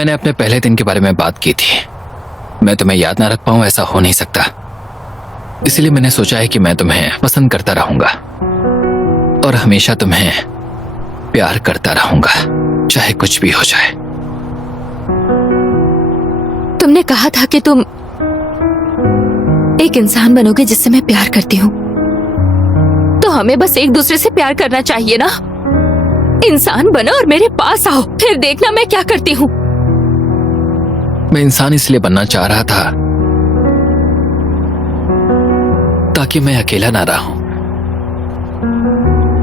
मैंने अपने पहले दिन के बारे में बात की थी। मैं तुम्हें याद ना रख पाऊं ऐसा हो नहीं सकता, इसलिए मैंने सोचा है कि मैं तुम्हें पसंद करता रहूंगा और हमेशा तुम्हें प्यार करता रहूंगा, चाहे कुछ भी हो जाए। तुमने कहा था कि तुम एक इंसान बनोगे जिससे मैं प्यार करती हूँ, तो हमें बस एक दूसरे से प्यार करना चाहिए ना। इंसान बनो और मेरे पास आओ, फिर देखना मैं क्या करती हूँ। मैं इंसान इसलिए बनना चाह रहा था ताकि मैं अकेला ना रहूं।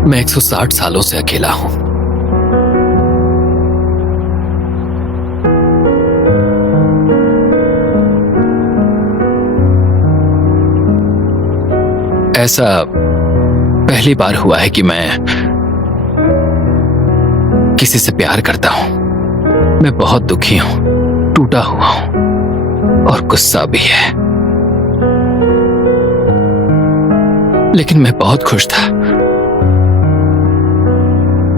मैं 160 सालों से अकेला हूं। ऐसा पहली बार हुआ है कि मैं किसी से प्यार करता हूं। मैं बहुत दुखी हूं, टूटा हुआ हूं और गुस्सा भी है, लेकिन मैं बहुत खुश था।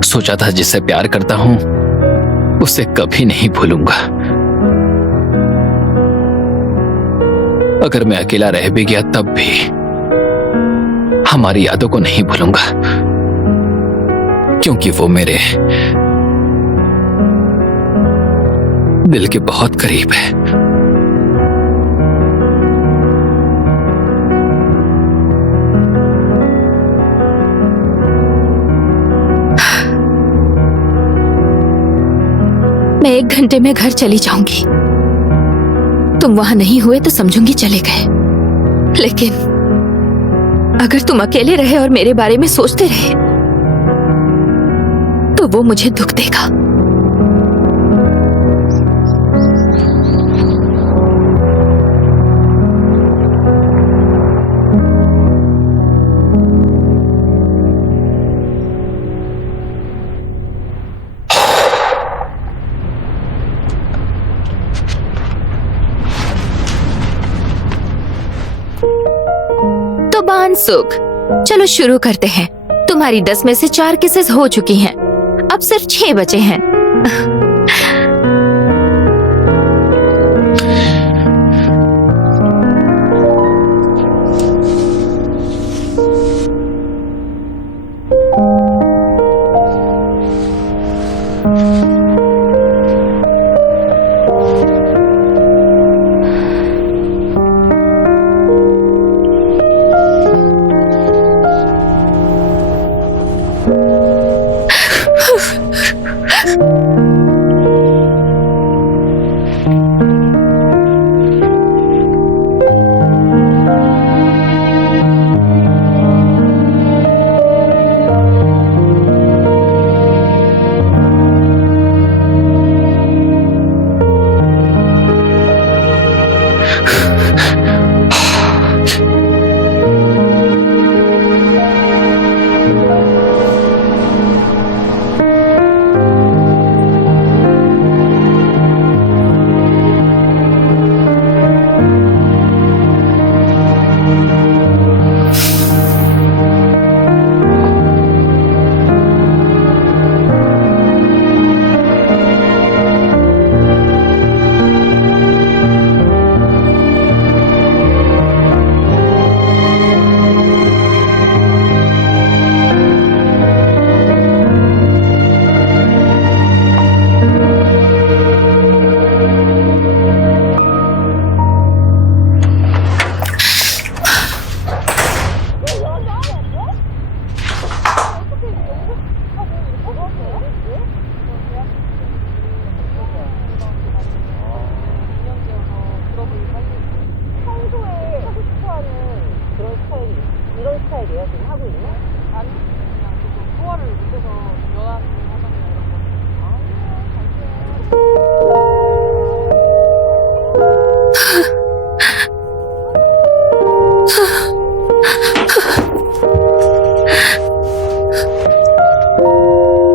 सोचा था जिससे प्यार करता हूं उसे कभी नहीं भूलूंगा। अगर मैं अकेला रह भी गया तब भी हमारी यादों को नहीं भूलूंगा, क्योंकि वो मेरे दिल के बहुत करीब है। मैं 1 घंटे में घर चली जाऊंगी। तुम वहां नहीं हुए तो समझूंगी चले गए, लेकिन अगर तुम अकेले रहे और मेरे बारे में सोचते रहे तो वो मुझे दुख देगा। सुख, चलो शुरू करते हैं। तुम्हारी 10 में से 4 किसेस हो चुकी हैं, अब सिर्फ 6 बचे हैं।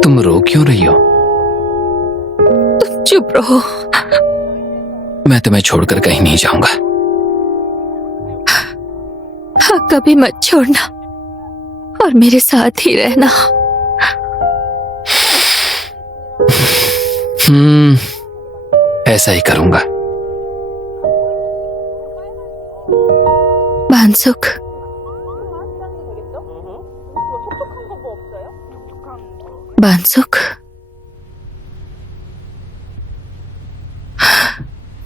तुम रो क्यों रही हो? तुम चुप रहो। मैं तुम्हें छोड़कर कहीं नहीं जाऊंगा। हाँ, कभी मत छोड़ना और मेरे साथ ही रहना। ऐसा ही करूंगा। बानसुक, बानसुक,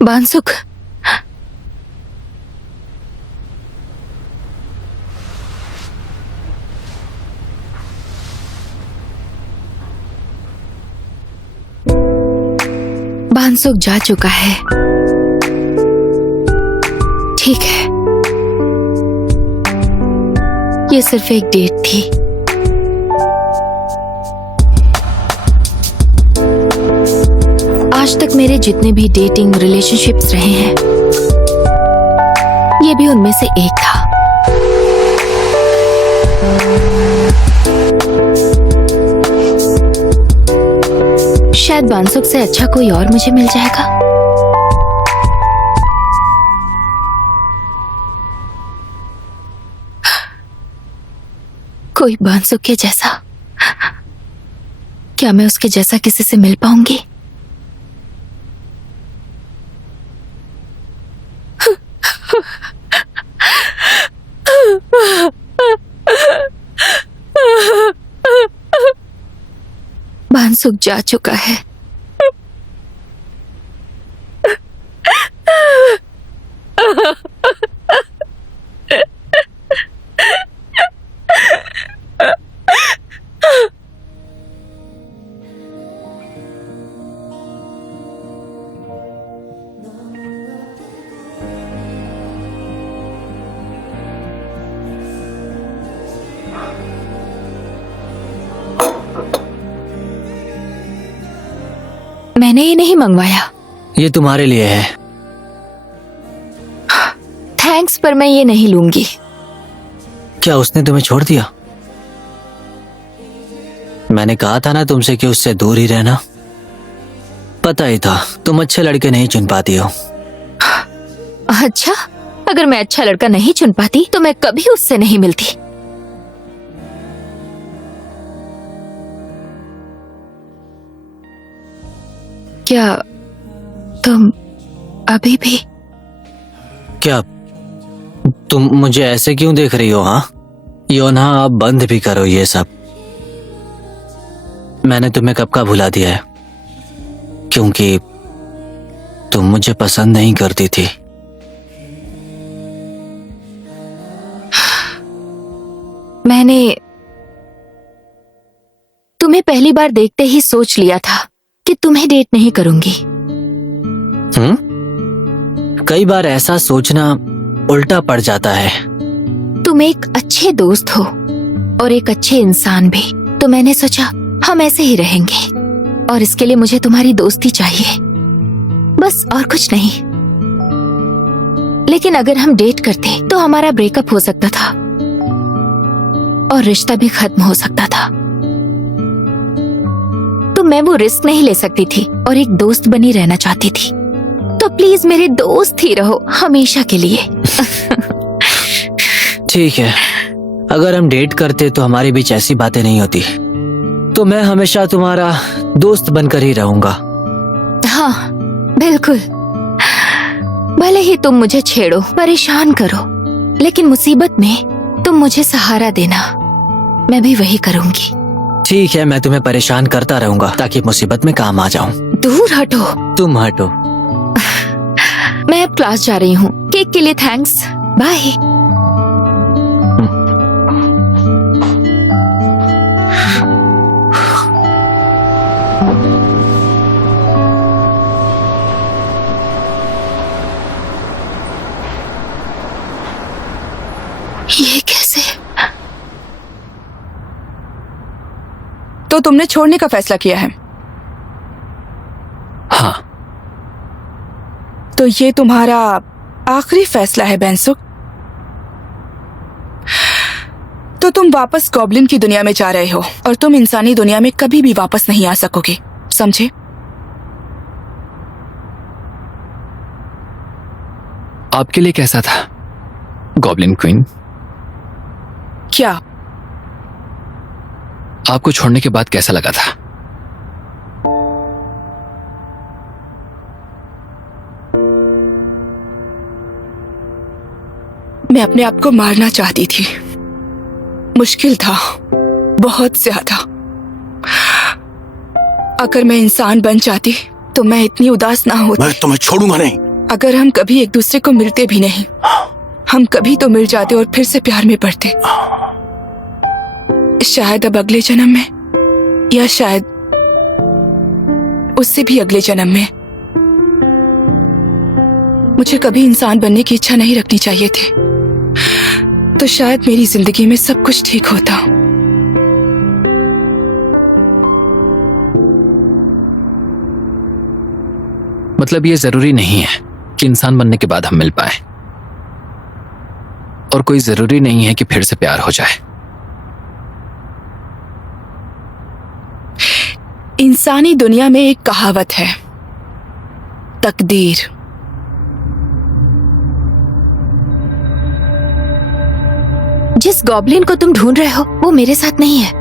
बानसुक, बानसुक जा चुका है। ठीक है, ये सिर्फ एक डेट थी। आज तक मेरे जितने भी डेटिंग रिलेशनशिप्स रहे हैं, ये भी उनमें से एक था। शायद बानसुक से अच्छा कोई और मुझे मिल जाएगा। कोई बानसुक के जैसा। क्या मैं उसके जैसा किसी से मिल पाऊंगी? बानसुक जा चुका है। मैंने ये नहीं मंगवाया। ये तुम्हारे लिए है। थैंक्स, पर मैं ये नहीं लूंगी। क्या उसने तुम्हें छोड़ दिया? मैंने कहा था ना तुमसे कि उससे दूर ही रहना। पता ही था तुम अच्छे लड़के नहीं चुन पाती हो। अच्छा, अगर मैं अच्छा लड़का नहीं चुन पाती तो मैं कभी उससे नहीं मिलती। क्या तुम अभी भी? क्या तुम मुझे ऐसे क्यों देख रही हो? हाँ योना, अब बंद भी करो ये सब। मैंने तुम्हें कब का भुला दिया है, क्योंकि तुम मुझे पसंद नहीं करती थी। मैंने तुम्हें पहली बार देखते ही सोच लिया था कि तुम्हें डेट नहीं करूंगी। कई बार ऐसा सोचना उल्टा पड़ जाता है। तुम एक अच्छे दोस्त हो और एक अच्छे इंसान भी, तो मैंने सोचा हम ऐसे ही रहेंगे और इसके लिए मुझे तुम्हारी दोस्ती चाहिए, बस और कुछ नहीं। लेकिन अगर हम डेट करते तो हमारा ब्रेकअप हो सकता था और रिश्ता भी खत्म हो सकता था। तो मैं वो रिस्क नहीं ले सकती थी और एक दोस्त बनी रहना चाहती थी। तो प्लीज मेरे दोस्त ही रहो हमेशा के लिए। ठीक है, अगर हम डेट करते तो हमारे बीच ऐसी बातें नहीं होती। तो मैं हमेशा तुम्हारा दोस्त बनकर ही रहूंगा। हाँ बिल्कुल, भले ही तुम मुझे छेड़ो, परेशान करो, लेकिन मुसीबत में तुम मुझे सहारा देना, मैं भी वही करूंगी। ठीक है, मैं तुम्हें परेशान करता रहूंगा ताकि मुसीबत में काम आ जाऊं। दूर हटो। तुम हटो। मैं अब क्लास जा रही हूँ। केक के लिए थैंक्स, बाय। ये कैसे? तो तुमने छोड़ने का फैसला किया है? हाँ। तो ये तुम्हारा आखिरी फैसला है बैंसुक? तो तुम वापस गॉब्लिन की दुनिया में जा रहे हो और तुम इंसानी दुनिया में कभी भी वापस नहीं आ सकोगे, समझे? आपके लिए कैसा था गॉब्लिन क्वीन? क्या? आपको छोड़ने के बाद कैसा लगा था? मैं अपने आप को मारना चाहती थी। मुश्किल था, बहुत ज्यादा। अगर मैं इंसान बन जाती तो मैं इतनी उदास ना होती। मैं तुम्हें छोड़ूंगा नहीं। अगर हम कभी एक दूसरे को मिलते भी नहीं, हम कभी तो मिल जाते और फिर से प्यार में पड़ते। शायद अब अगले जन्म में, या शायद उससे भी अगले जन्म में। मुझे कभी इंसान बनने की इच्छा नहीं रखनी चाहिए थी, तो शायद मेरी जिंदगी में सब कुछ ठीक होता। मतलब ये जरूरी नहीं है कि इंसान बनने के बाद हम मिल पाए, और कोई जरूरी नहीं है कि फिर से प्यार हो जाए। इंसानी दुनिया में एक कहावत है, तकदीर। जिस गॉब्लिन को तुम ढूंढ रहे हो वो मेरे साथ नहीं है,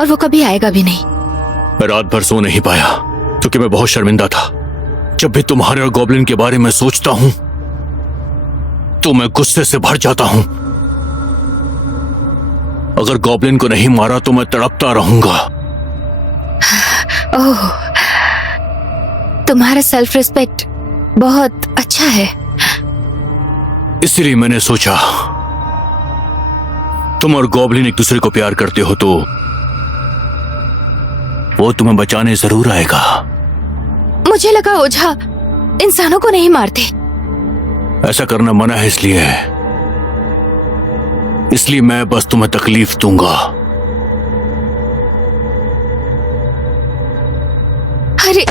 और वो कभी आएगा भी नहीं। मैं रात भर सो नहीं पाया क्योंकि मैं बहुत शर्मिंदा था। जब भी तुम्हारे और गॉब्लिन के बारे में सोचता हूं तो मैं गुस्से से भर जाता हूं। अगर गॉब्लिन को नहीं मारा तो मैं तड़पता रहूंगा। ओह, तुम्हारा सेल्फ रिस्पेक्ट बहुत अच्छा है। इसलिए मैंने सोचा तुम और गॉब्लिन एक दूसरे को प्यार करते हो तो वो तुम्हें बचाने जरूर आएगा। मुझे लगा ओझा इंसानों को नहीं मारते। ऐसा करना मना है, इसलिए मैं बस तुम्हें तकलीफ दूंगा। अरे